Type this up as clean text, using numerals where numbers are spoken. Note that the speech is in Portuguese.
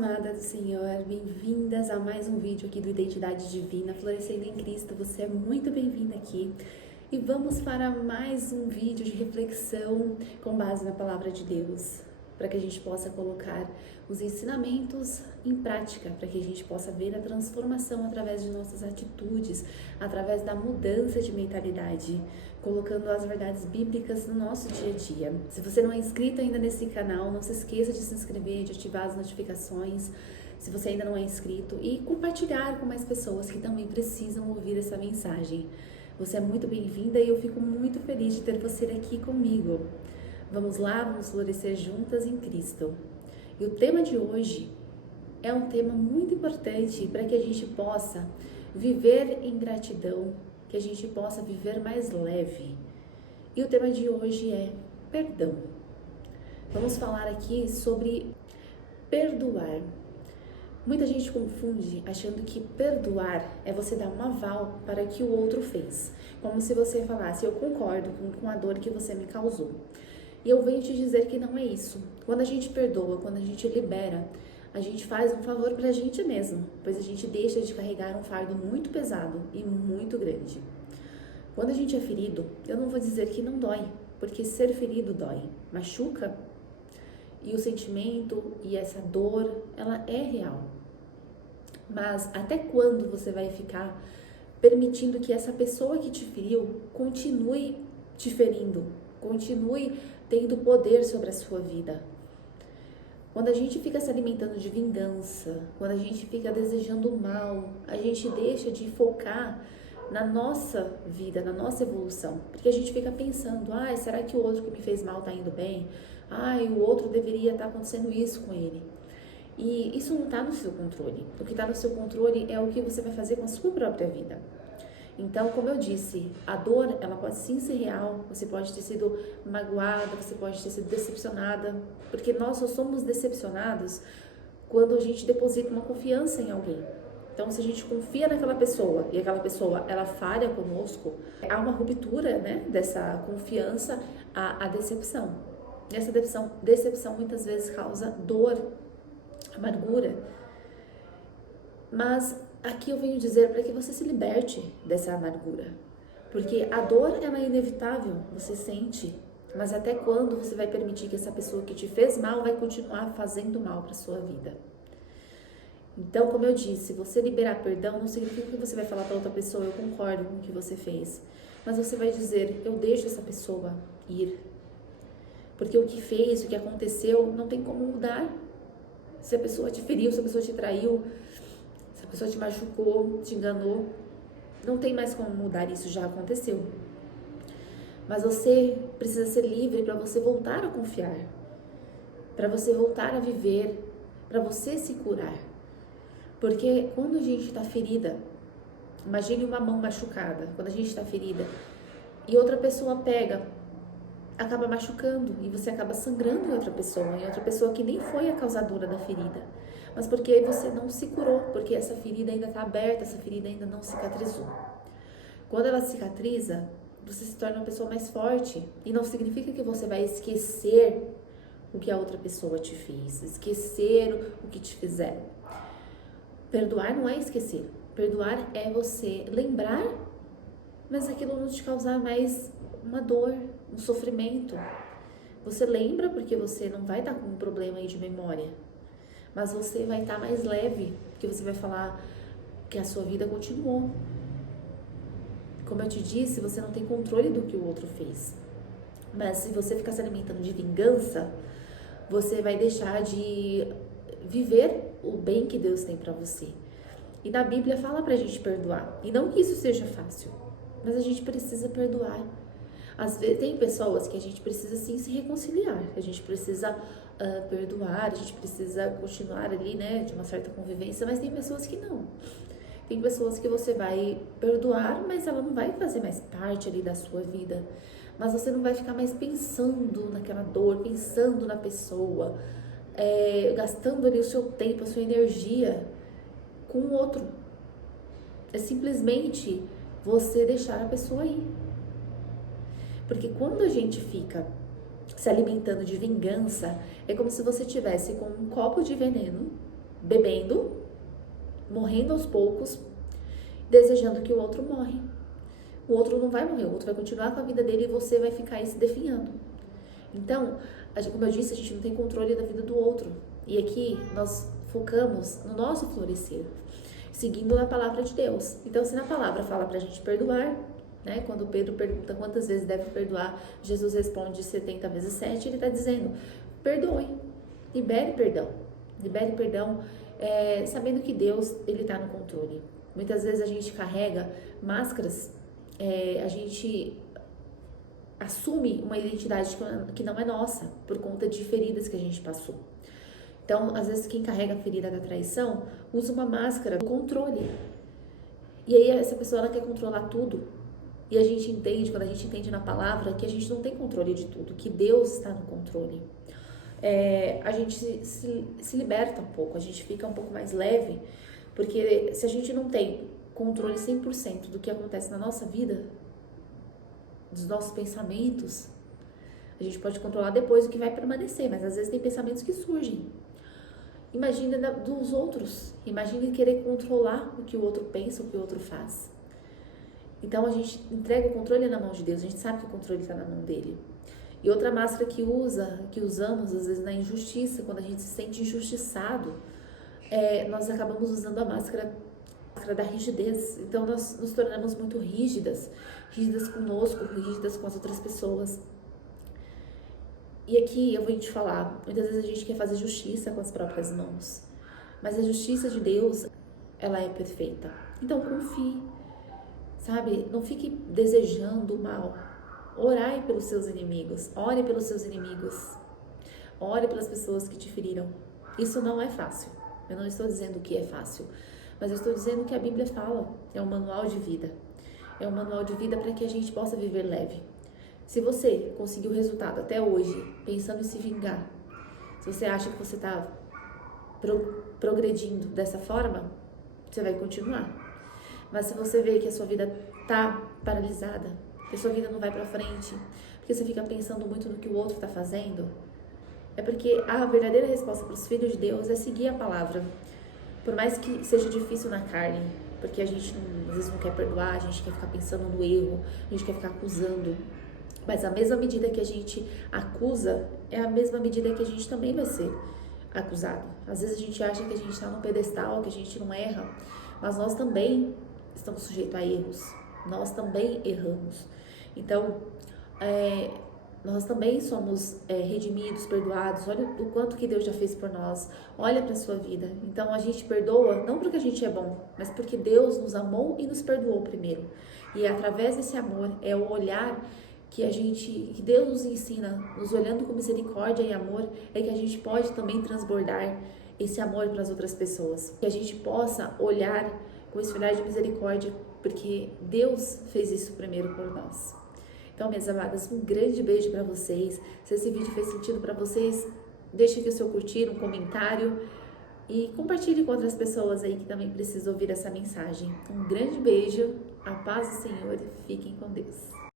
amada do Senhor, bem-vindas a mais um vídeo aqui do Identidade Divina, Florescendo em Cristo. Você é muito bem-vinda aqui e vamos para mais um vídeo de reflexão com base na Palavra de Deus, para que a gente possa colocar os ensinamentos em prática, para que a gente possa ver a transformação através de nossas atitudes, através da mudança de mentalidade, colocando as verdades bíblicas no nosso dia a dia. Se você não é inscrito ainda nesse canal, não se esqueça de se inscrever, de ativar as notificações, se você ainda não é inscrito, e compartilhar com mais pessoas que também precisam ouvir essa mensagem. Você é muito bem-vinda e eu fico muito feliz de ter você aqui comigo. Vamos lá, vamos florescer juntas em Cristo. E o tema de hoje é um tema muito importante para que a gente possa viver em gratidão, que a gente possa viver mais leve. E o tema de hoje é perdão. Vamos falar aqui sobre perdoar. Muita gente confunde achando que perdoar é você dar um aval para o que o outro fez. Como se você falasse, eu concordo com a dor que você me causou. E eu venho te dizer que não é isso. Quando a gente perdoa, quando a gente libera, a gente faz um favor pra gente mesmo, pois a gente deixa de carregar um fardo muito pesado e muito grande. Quando a gente é ferido, eu não vou dizer que não dói, porque ser ferido dói, machuca, e o sentimento e essa dor, ela é real. Mas até quando você vai ficar permitindo que essa pessoa que te feriu continue te ferindo, continue tendo poder sobre a sua vida? Quando a gente fica se alimentando de vingança, quando a gente fica desejando o mal, a gente deixa de focar na nossa vida, na nossa evolução. Porque a gente fica pensando, será que o outro que me fez mal tá indo bem? O outro deveria estar acontecendo isso com ele. E isso não está no seu controle. O que está no seu controle é o que você vai fazer com a sua própria vida. Então, como eu disse, a dor, ela pode sim ser real, você pode ter sido magoada, você pode ter sido decepcionada, porque nós só somos decepcionados quando a gente deposita uma confiança em alguém. Então, se a gente confia naquela pessoa e aquela pessoa, ela falha conosco, há uma ruptura, né, dessa confiança, a decepção. E essa decepção muitas vezes causa dor, amargura, mas aqui eu venho dizer para que você se liberte dessa amargura, porque a dor ela é inevitável, você sente, mas até quando você vai permitir que essa pessoa que te fez mal vai continuar fazendo mal para sua vida? Então, como eu disse, você liberar perdão não significa que você vai falar para outra pessoa, eu concordo com o que você fez, mas você vai dizer, eu deixo essa pessoa ir, porque o que fez, o que aconteceu, não tem como mudar. Se a pessoa te feriu, se a pessoa te traiu, se a pessoa te machucou, te enganou, não tem mais como mudar, isso já aconteceu. Mas você precisa ser livre para você voltar a confiar, para você voltar a viver, para você se curar. Porque quando a gente está ferida, imagine uma mão machucada, quando a gente está ferida e outra pessoa pega, acaba machucando e você acaba sangrando em outra pessoa que nem foi a causadora da ferida, mas porque você não se curou, porque essa ferida ainda está aberta, essa ferida ainda não cicatrizou. Quando ela cicatriza, você se torna uma pessoa mais forte e não significa que você vai esquecer o que a outra pessoa te fez, esquecer o que te fizeram. Perdoar não é esquecer, perdoar é você lembrar, mas aquilo não te causar mais uma dor, um sofrimento. Você lembra porque você não vai estar com um problema aí de memória, mas você vai estar mais leve, porque você vai falar que a sua vida continuou. Como eu te disse, você não tem controle do que o outro fez, mas se você ficar se alimentando de vingança, você vai deixar de viver o bem que Deus tem para você. E na Bíblia fala pra gente perdoar, e não que isso seja fácil, mas a gente precisa perdoar. Às vezes tem pessoas que a gente precisa sim se reconciliar, a gente precisa perdoar, a gente precisa continuar ali, né, de uma certa convivência, mas tem pessoas que não. Tem pessoas que você vai perdoar, mas ela não vai fazer mais parte ali da sua vida, mas você não vai ficar mais pensando naquela dor, pensando na pessoa, gastando ali o seu tempo, a sua energia com o outro. É simplesmente você deixar a pessoa ir. Porque quando a gente fica se alimentando de vingança, é como se você tivesse com um copo de veneno bebendo, morrendo aos poucos, desejando que o outro morre. O outro não vai morrer, o outro vai continuar com a vida dele e você vai ficar aí se definhando. Então, como eu disse, a gente não tem controle da vida do outro. E aqui nós focamos no nosso florescer, seguindo a palavra de Deus. Então, se na palavra fala pra gente perdoar, né? Quando Pedro pergunta quantas vezes deve perdoar, Jesus responde 70 vezes 7, ele está dizendo, perdoe, libere perdão. Libere perdão, sabendo que Deus, ele está no controle. Muitas vezes a gente carrega máscaras, a gente assume uma identidade que não é nossa, por conta de feridas que a gente passou. Então, às vezes, quem carrega a ferida da traição, usa uma máscara do controle. E aí, essa pessoa, ela quer controlar tudo. E a gente entende, quando a gente entende na palavra, que a gente não tem controle de tudo, que Deus está no controle. A gente se liberta um pouco, a gente fica um pouco mais leve, porque se a gente não tem controle 100% do que acontece na nossa vida, dos nossos pensamentos, a gente pode controlar depois o que vai permanecer, mas às vezes tem pensamentos que surgem. Imagina dos outros, imagina querer controlar o que o outro pensa, o que o outro faz. Então a gente entrega o controle na mão de Deus, a gente sabe que o controle está na mão dele. E outra máscara que usamos às vezes na injustiça, quando a gente se sente injustiçado, nós acabamos usando a máscara da rigidez. Então nós nos tornamos muito rígidas conosco, rígidas com as outras pessoas. E aqui eu vou te falar, muitas vezes a gente quer fazer justiça com as próprias mãos, mas a justiça de Deus, ela é perfeita. Então confie, sabe? Não fique desejando o mal. Orai pelos seus inimigos, ore pelos seus inimigos, ore pelas pessoas que te feriram. Isso não é fácil, eu não estou dizendo que é fácil, mas eu estou dizendo que a Bíblia fala, é um manual de vida. É um manual de vida para que a gente possa viver leve. Se você conseguiu resultado até hoje, pensando em se vingar, se você acha que você está progredindo dessa forma, você vai continuar. Mas se você vê que a sua vida está paralisada, que a sua vida não vai para frente, porque você fica pensando muito no que o outro está fazendo, é porque a verdadeira resposta para os filhos de Deus é seguir a palavra. Por mais que seja difícil na carne, porque a gente às vezes não quer perdoar, a gente quer ficar pensando no erro, a gente quer ficar acusando. Mas a mesma medida que a gente acusa, é a mesma medida que a gente também vai ser acusado. Às vezes a gente acha que a gente está num pedestal, que a gente não erra, mas nós também estamos sujeitos a erros. Nós também erramos. Então, nós também somos redimidos, perdoados. Olha o quanto que Deus já fez por nós. Olha para a sua vida. Então, a gente perdoa não porque a gente é bom, mas porque Deus nos amou e nos perdoou primeiro. E através desse amor, é o olhar que Deus nos ensina, nos olhando com misericórdia e amor, é que a gente pode também transbordar esse amor para as outras pessoas. Que a gente possa olhar com esse olhar de misericórdia, porque Deus fez isso primeiro por nós. Então, minhas amadas, um grande beijo para vocês. Se esse vídeo fez sentido para vocês, deixe aqui o seu curtir, um comentário e compartilhe com outras pessoas aí que também precisam ouvir essa mensagem. Um grande beijo, a paz do Senhor e fiquem com Deus.